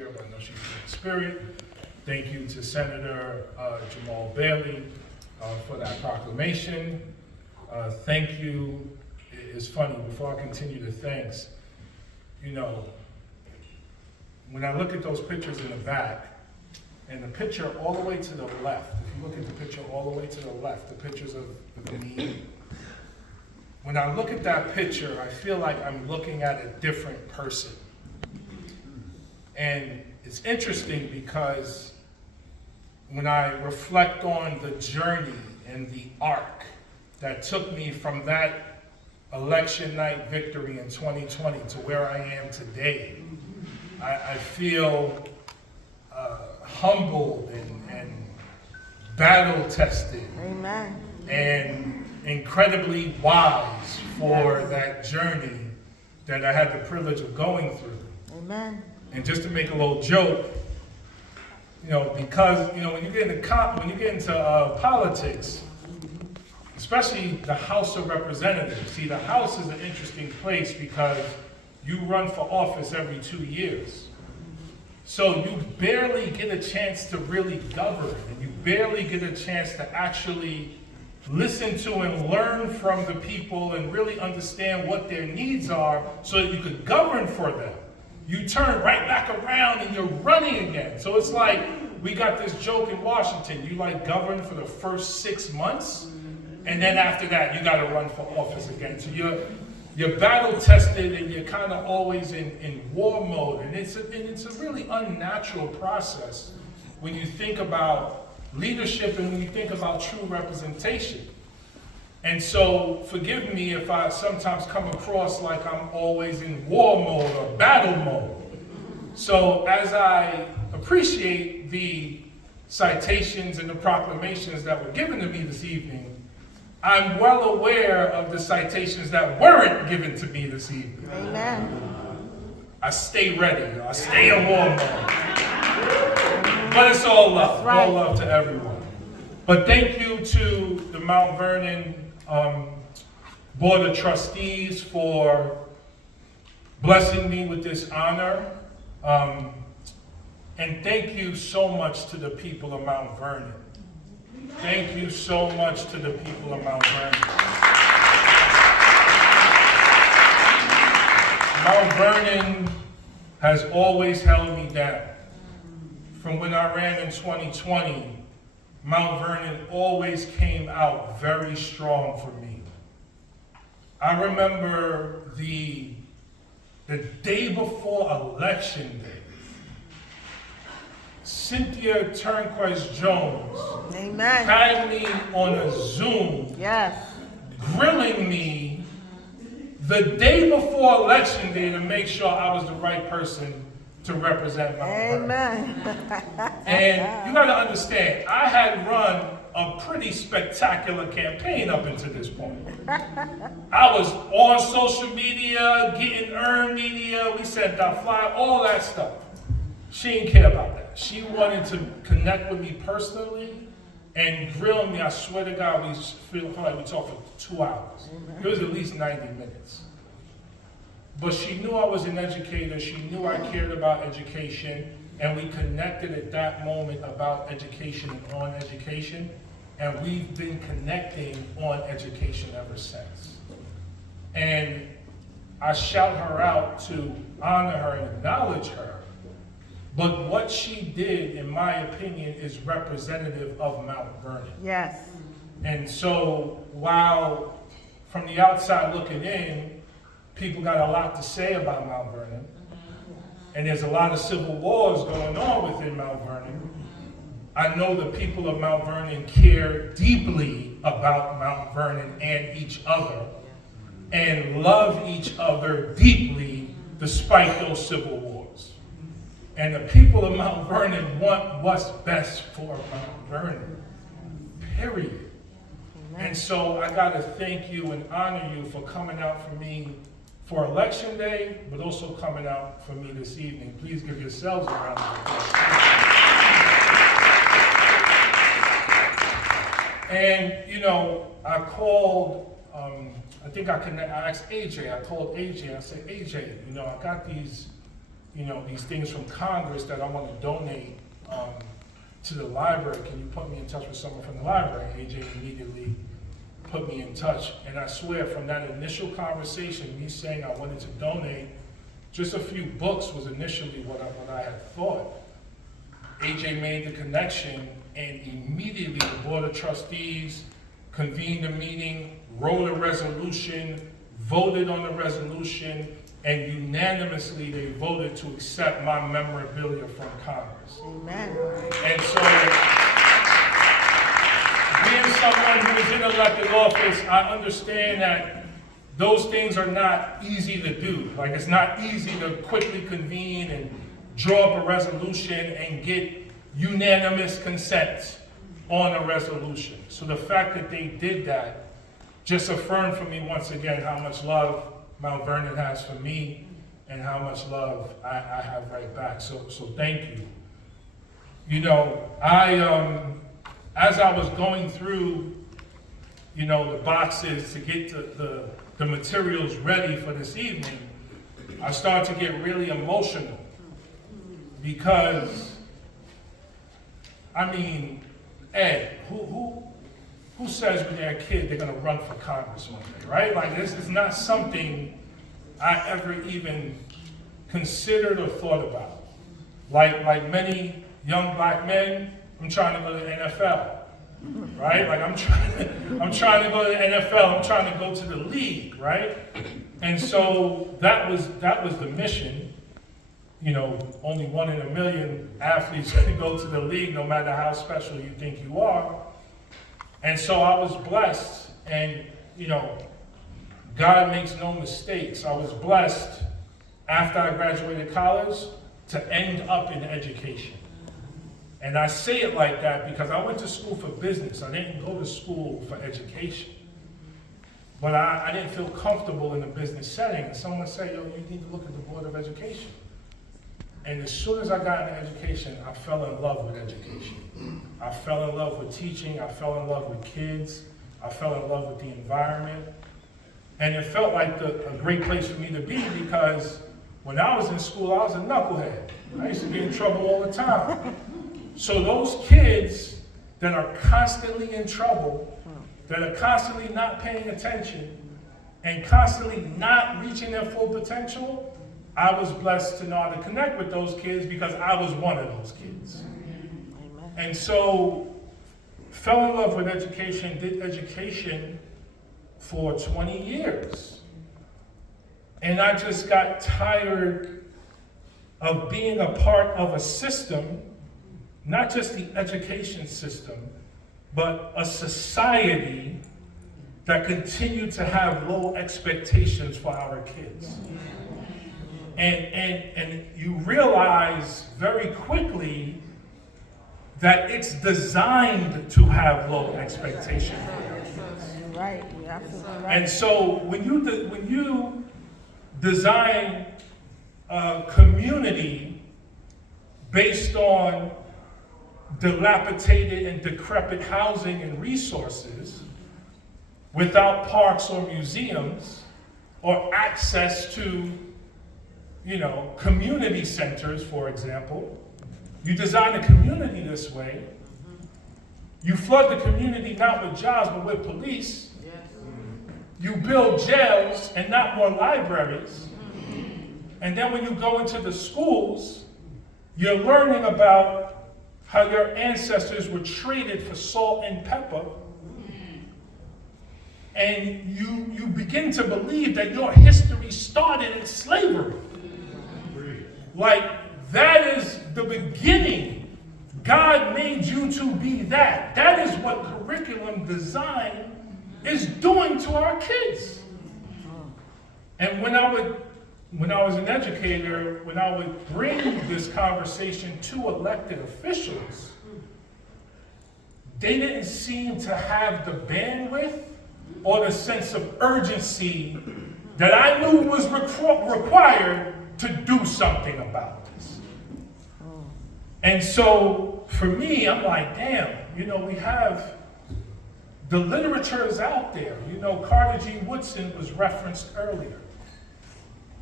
I know she's in the spirit. Thank you to Senator Jamal Bailey for that proclamation. Thank you. It's funny, before I continue the thanks, you know, when I look at those pictures in the back, and the picture all the way to the left, if you look at the picture all the way to the left, the pictures of me, when I look at that picture, I feel like I'm looking at a different person. And it's interesting because when I reflect on the journey and the arc that took me from that election night victory in 2020 to where I am today, I feel humbled and battle-tested. Amen. And incredibly wise for that journey that I had the privilege of going through. Amen. And just to make a little joke, you know, because, you know, when you get into politics, especially the House of Representatives, see, the House is an interesting place because you run for office every 2 years. So you barely get a chance to really govern, and you barely get a chance to actually listen to and learn from the people and really understand what their needs are so that you could govern for them. You turn right back around and you're running again. So it's like, we got this joke in Washington, you like govern for the first 6 months, and then after that, you gotta run for office again. So you're battle tested and you're kind of always in war mode. And it's a really unnatural process when you think about leadership and when you think about true representation. And so forgive me if I sometimes come across like I'm always in war mode or battle mode. So as I appreciate the citations and the proclamations that were given to me this evening, I'm well aware of the citations that weren't given to me this evening. Amen. I stay ready. I stay in war mode. But it's all love. Right. All love to everyone. But thank you to the Mount Vernon Board of Trustees for blessing me with this honor. And thank you so much to the people of Mount Vernon. Thank you so much to the people of Mount Vernon. Mount Vernon has always held me down. From when I ran in 2020, Mount Vernon always came out very strong for me. I remember the day before Election Day, Cynthia Turnquest Jones Amen. had me on a Zoom, Yes. grilling me the day before Election Day to make sure I was the right person to represent Mount Vernon. Amen. And you gotta understand, I had run a pretty spectacular campaign up until this point. I was on social media, getting earned media, we sent out flyers, all that stuff. She didn't care about that. She wanted to connect with me personally and grill me. I swear to God, we feel like we talked for 2 hours. It was at least 90 minutes. But she knew I was an educator. She knew I cared about education. And we connected at that moment about education and on education. And we've been connecting on education ever since. And I shout her out to honor her and acknowledge her. But what she did, in my opinion, is representative of Mount Vernon. Yes. And so while from the outside looking in, people got a lot to say about Mount Vernon, and there's a lot of civil wars going on within Mount Vernon, I know the people of Mount Vernon care deeply about Mount Vernon and each other, and love each other deeply despite those civil wars. And the people of Mount Vernon want what's best for Mount Vernon, period. Amen. And so I gotta thank you and honor you for coming out for me for Election Day, but also coming out for me this evening. Please give yourselves a round of applause. And, you know, I called, I asked AJ, I called AJ, I said, AJ, you know, I got these these things from Congress that I want to donate to the library. Can you put me in touch with someone from the library? AJ immediately put me in touch. And I swear, from that initial conversation, me saying I wanted to donate, just a few books was initially what I had thought. AJ made the connection, and immediately the Board of Trustees convened a meeting, wrote a resolution, voted on the resolution, and unanimously they voted to accept my memorabilia from Congress. Amen. And so, being someone who is in elected office, I understand that those things are not easy to do. Like, it's not easy to quickly convene and draw up a resolution and get unanimous consent on a resolution. So the fact that they did that just affirmed for me once again how much love Mount Vernon has for me and how much love I have right back. So thank you. As I was going through, the boxes to get the materials ready for this evening, I started to get really emotional because, Ed, who says when they're a kid they're gonna run for Congress one day, right? Like, this is not something I ever even considered or thought about. Like many young black men, I'm trying to go to the NFL, right? Like, I'm trying to go to the NFL, I'm trying to go to the league, right? And so that was the mission. Only 1 in a million athletes can go to the league, no matter how special you think you are. And so I was blessed, and God makes no mistakes. I was blessed after I graduated college to end up in education. And I say it like that because I went to school for business. I didn't go to school for education. But I didn't feel comfortable in a business setting. And someone said, you need to look at the Board of Education. And as soon as I got into education, I fell in love with education. I fell in love with teaching. I fell in love with kids. I fell in love with the environment. And it felt like a great place for me to be because when I was in school, I was a knucklehead. I used to get in trouble all the time. So those kids that are constantly in trouble, that are constantly not paying attention, and constantly not reaching their full potential, I was blessed to know how to connect with those kids because I was one of those kids. Amen. And so, fell in love with education, did education for 20 years. And I just got tired of being a part of a system, not just the education system, but a society that continued to have low expectations for our kids. And you realize very quickly that it's designed to have low expectations for your kids. You're right. You're absolutely right. And so when you design a community based on dilapidated and decrepit housing and resources, without parks or museums, or access to community centers, for example. You design a community this way. You flood the community not with jobs, but with police. You build jails and not more libraries. And then when you go into the schools, you're learning about how your ancestors were traded for salt and pepper. And you begin to believe that your history started in slavery. Like, that is the beginning. God made you to be that. That is what curriculum design is doing to our kids. And when I was an educator, when I would bring this conversation to elected officials, they didn't seem to have the bandwidth or the sense of urgency that I knew was required to do something about this. And so for me, I'm like, damn, we have the literature is out there. Carter G. Woodson was referenced earlier.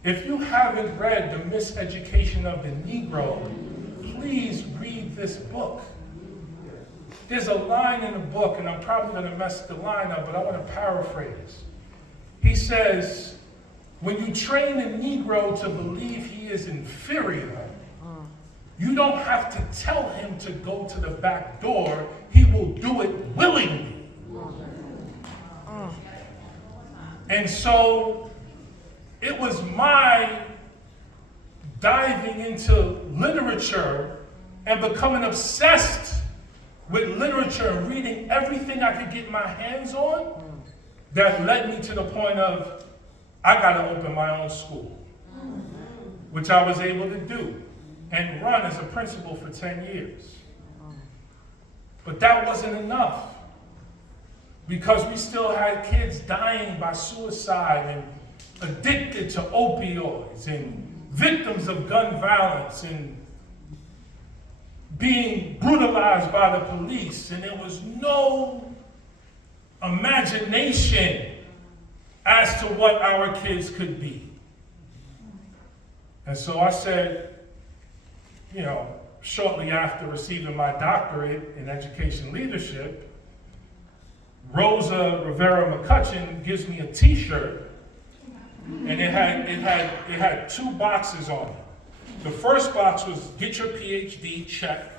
If you haven't read The Miseducation of the Negro, please read this book. There's a line in the book, and I'm probably going to mess the line up, but I want to paraphrase. He says, when you train a Negro to believe he is inferior, you don't have to tell him to go to the back door. He will do it willingly. And so it was my diving into literature and becoming obsessed with literature and reading everything I could get my hands on that led me to the point of, I gotta open my own school, which I was able to do and run as a principal for 10 years. But that wasn't enough, because we still had kids dying by suicide and addicted to opioids and victims of gun violence and being brutalized by the police, and there was no imagination as to what our kids could be. And so I said, shortly after receiving my doctorate in education leadership, Rosa Rivera McCutcheon gives me a t-shirt, and it had 2 boxes on it. The first box was get your PhD, check,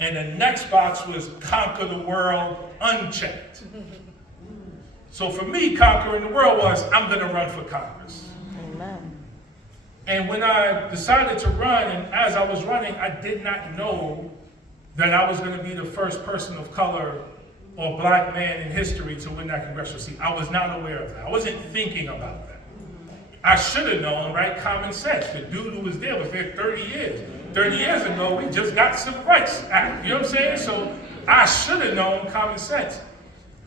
and the next box was conquer the world, unchecked. So for me, conquering the world was, I'm gonna run for Congress. Amen. And when I decided to run, and as I was running, I did not know that I was gonna be the first person of color or black man in history to win that congressional seat. I was not aware of that. I wasn't thinking about that. I should have known, right? Common sense. The dude who was there 30 years. 30 years ago, we just got the Civil Rights Act. You know what I'm saying? So I should have known common sense.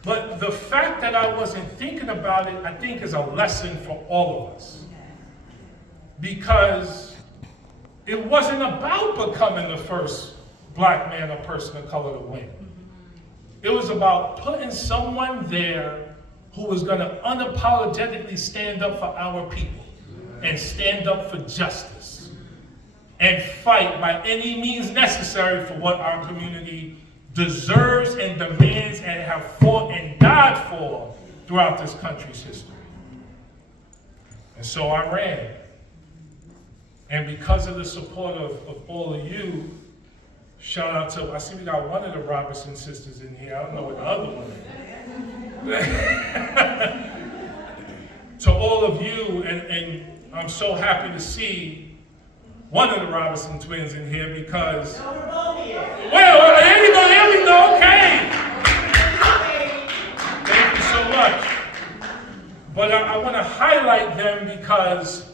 But the fact that I wasn't thinking about it, I think, is a lesson for all of us. Because it wasn't about becoming the first black man or person of color to win. It was about putting someone there who was going to unapologetically stand up for our people and stand up for justice and fight by any means necessary for what our community deserves and demands and have fought and died for throughout this country's history. And so I ran. And because of the support of all of you, shout out to, I see we got one of the Robertson sisters in here. I don't know what the other one is. To all of you, and I'm so happy to see one of the Robertson twins in here because, well, there we go, okay. Thank you so much. But I want to highlight them because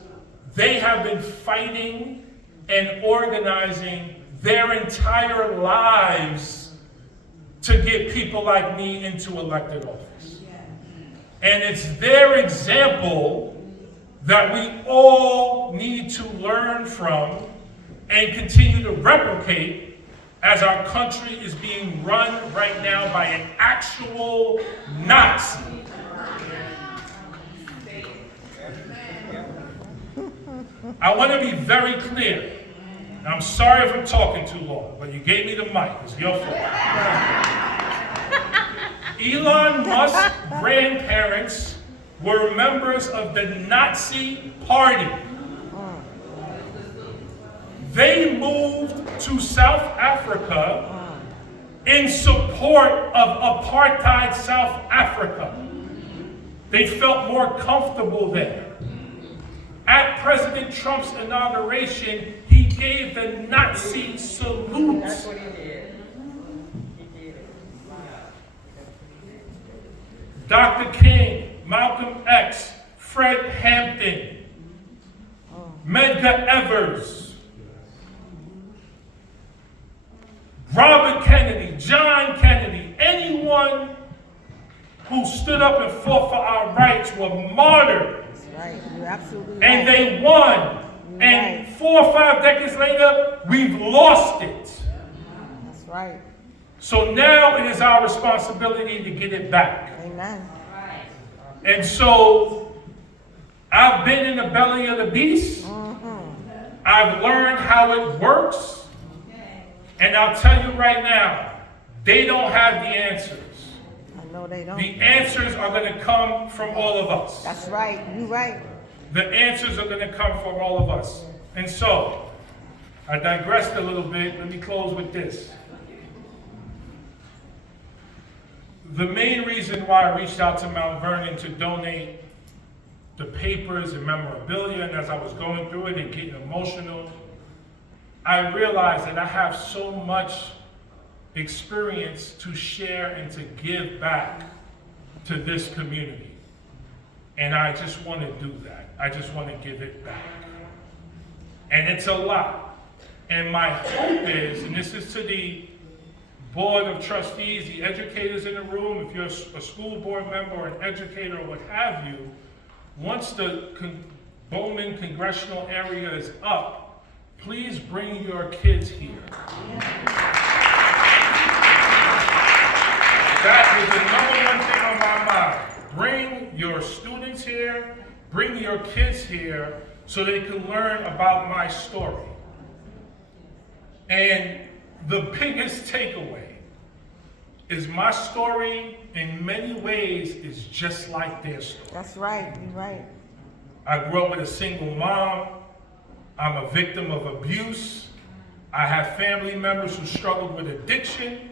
they have been fighting and organizing their entire lives to get people like me into elected office. And it's their example that we all need to learn from and continue to replicate as our country is being run right now by an actual Nazi. I want to be very clear. I'm sorry if I'm talking too long, but you gave me the mic. It's your fault. Elon Musk's grandparents were members of the Nazi Party. They moved to South Africa in support of apartheid South Africa. They felt more comfortable there. At President Trump's inauguration, he gave the Nazi salute. That's what he did. He did it. Dr. King, Malcolm X, Fred Hampton, Medgar Evers, Robert Kennedy, John Kennedy, anyone who stood up and fought for our rights were martyred. Right, you're absolutely right. And they won. You're and right. 4 or 5 decades later, we've lost it. That's right. So now it is our responsibility to get it back. Amen. And so I've been in the belly of the beast. I've learned how it works. And I'll tell you right now, they don't have the answers. I know they don't. The answers are going to come from all of us. That's right. You right. The answers are going to come from all of us. And so, I digressed a little bit. Let me close with this. The main reason why I reached out to Mount Vernon to donate the papers and memorabilia, and as I was going through it and getting emotional, I realized that I have so much experience to share and to give back to this community. And I just want to do that. I just want to give it back. And it's a lot. And my hope is, and this is to the Board of Trustees, the educators in the room, if you're a school board member or an educator or what have you, once the Bowman congressional area is up, please bring your kids here. That is the number one thing on my mind. Bring your students here, bring your kids here so they can learn about my story. And the biggest takeaway is my story in many ways is just like their story. That's right. You're right. I grew up with a single mom. I'm a victim of abuse. I have family members who struggled with addiction.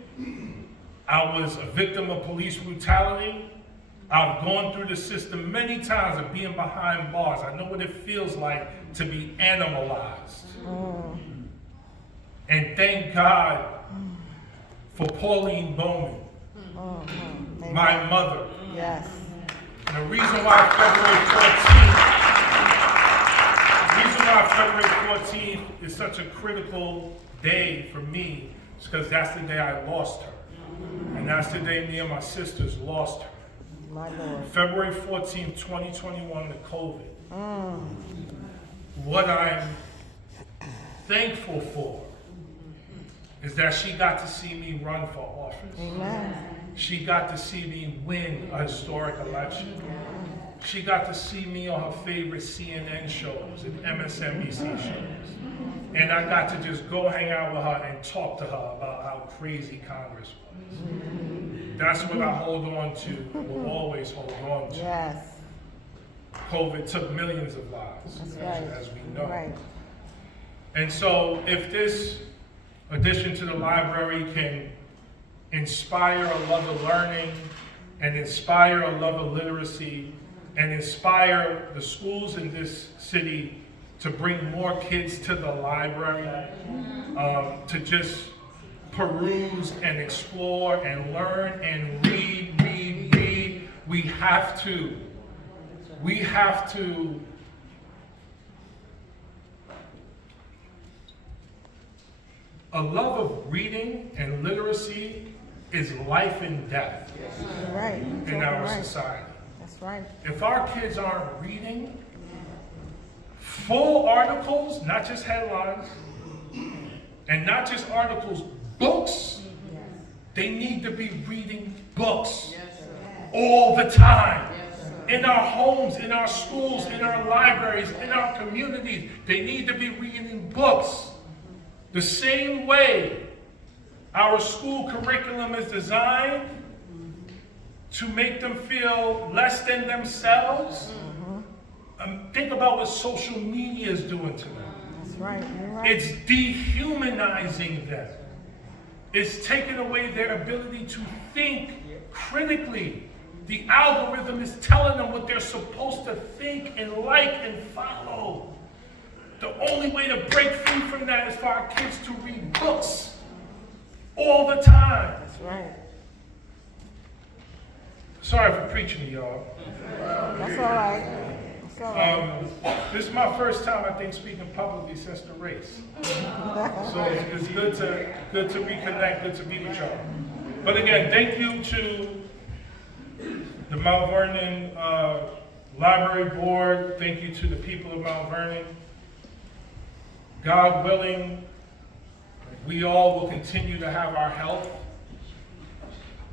I was a victim of police brutality. I've gone through the system many times of being behind bars. I know what it feels like to be animalized. And thank God for Pauline Bowman, my mother. Yes. And the reason why February 14th is such a critical day for me is because that's the day I lost her. And that's the day me and my sisters lost her. My Lord. February 14th, 2021, the COVID. What I'm thankful for is that she got to see me run for office. Amen. She got to see me win a historic election. She got to see me on her favorite CNN shows and MSNBC shows. And I got to just go hang out with her and talk to her about how crazy Congress was. That's what I hold on to, will always hold on to. Yes. COVID took millions of lives, That's right. as we know. Right. And so if this addition to the library can inspire a love of learning and inspire a love of literacy and inspire the schools in this city to bring more kids to the library, to just peruse and explore and learn and read. We have to. A love of reading and literacy is life and death Right. in our society. That's right. If our kids aren't reading full articles, not just headlines, and not just articles, books, they need to be reading books all the time. In our homes, in our schools, in our libraries, in our communities, they need to be reading books. The same way our school curriculum is designed to make them feel less than themselves. Think about what social media is doing to them. That's right. You're right. It's dehumanizing them. It's taking away their ability to think critically. The algorithm is telling them what they're supposed to think and like and follow. The only way to break free from that is for our kids to read books all the time. That's right. Sorry for preaching to y'all. That's all right. That's all right. This is my first time, I think, speaking publicly since the race. So it's good to reconnect, good to meet with y'all. But again, thank you to the Mount Vernon Library Board. Thank you to the people of Mount Vernon. God willing, we all will continue to have our health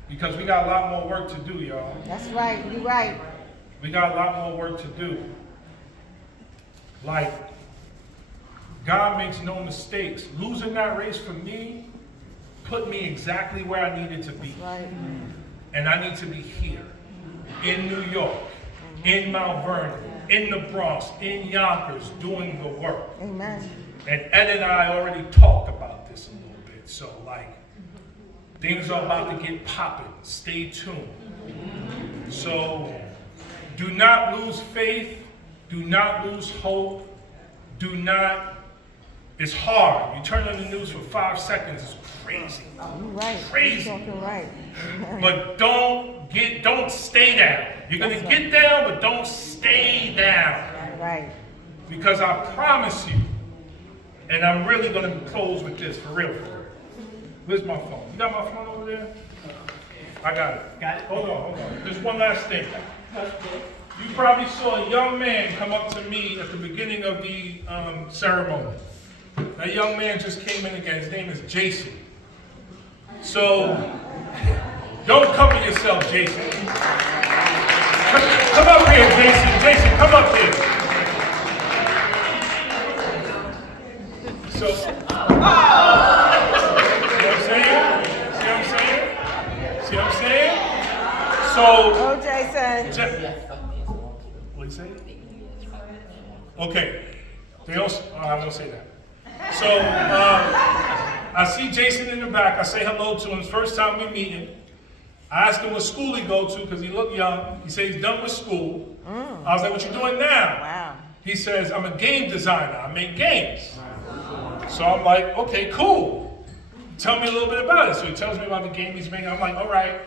because we got a lot more work to do, y'all. That's right. You're right. We got a lot more work to do. Like, God makes no mistakes. Losing that race for me put me exactly where I needed to be. Right. And I need to be here, in New York, in Mount Vernon, in the Bronx, in Yonkers, doing the work. Amen. And Ed and I already talked about this a little bit. So, like, things are about to get popping. Stay tuned. So, do not lose faith. Do not lose hope. Do not. It's hard. You turn on the news for 5 seconds. It's crazy. You're right. Crazy. You're talking right. But don't stay down. You're gonna get down, but don't stay down. Right. Because I promise you, and I'm really gonna close with this for real. Where's my phone? You got my phone over there? I got it. Got it? Hold on. Just one last thing. You probably saw a young man come up to me at the beginning of the ceremony. That young man just came in again. His name is Jason. So, don't cover yourself, Jason. Come up here, Jason. Jason, come up here. So, see what I'm saying? See what I'm saying? So, Oh, Jason. what do you say? Okay. They also, I won't say that. So, I see Jason in the back. I say hello to him. It's the first time we meet him. I asked him what school he go to because he looked young. He said he's done with school. I was like, what you doing now? Wow. He says, I'm a game designer. I make games. So I'm like, okay, cool. Tell me a little bit about it. So he tells me about the game he's making. I'm like, all right,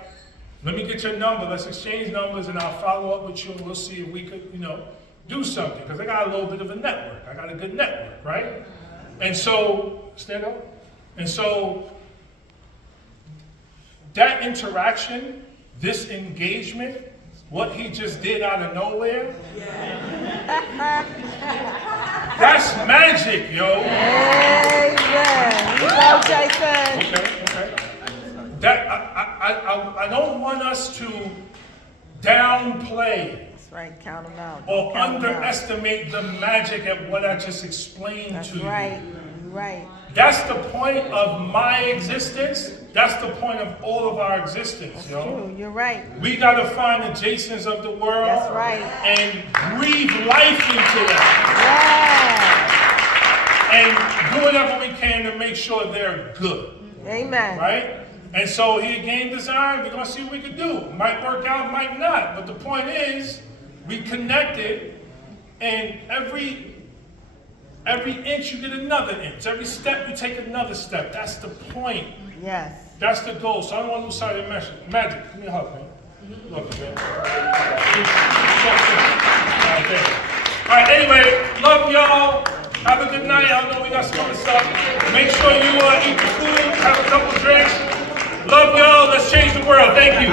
let me get your number. Let's exchange numbers and I'll follow up with you and we'll see if we could, do something. Because I got a little bit of a network. I got a good network, right? And so, stand up. And so, that interaction, this engagement, what he just did out of nowhere, that's magic, yo. Amen. You go, Jason. Okay. That I don't want us to downplay That's right. Count them out. or Count 'em out. underestimate the magic of what I just explained That's to you. right. You're right. That's the point of my existence. That's the point of all of our existence, That's yo. true. You're right. We gotta find the Jasons of the world That's right. and breathe life into them. Yeah. And do whatever we can to make sure they're good. Amen. Right? And so here, game design, we're gonna see what we can do. Might work out, might not. But the point is, we connected, and every inch you get another inch. Every step you take another step. That's the point. Yes. That's the goal. So I don't want to lose sight of the magic. Give me a hug, man. Look, man. All right, anyway, love y'all. Have a good night. I know we got some other stuff. Make sure you eat the food, have a couple drinks. Love y'all. Let's change the world. Thank you.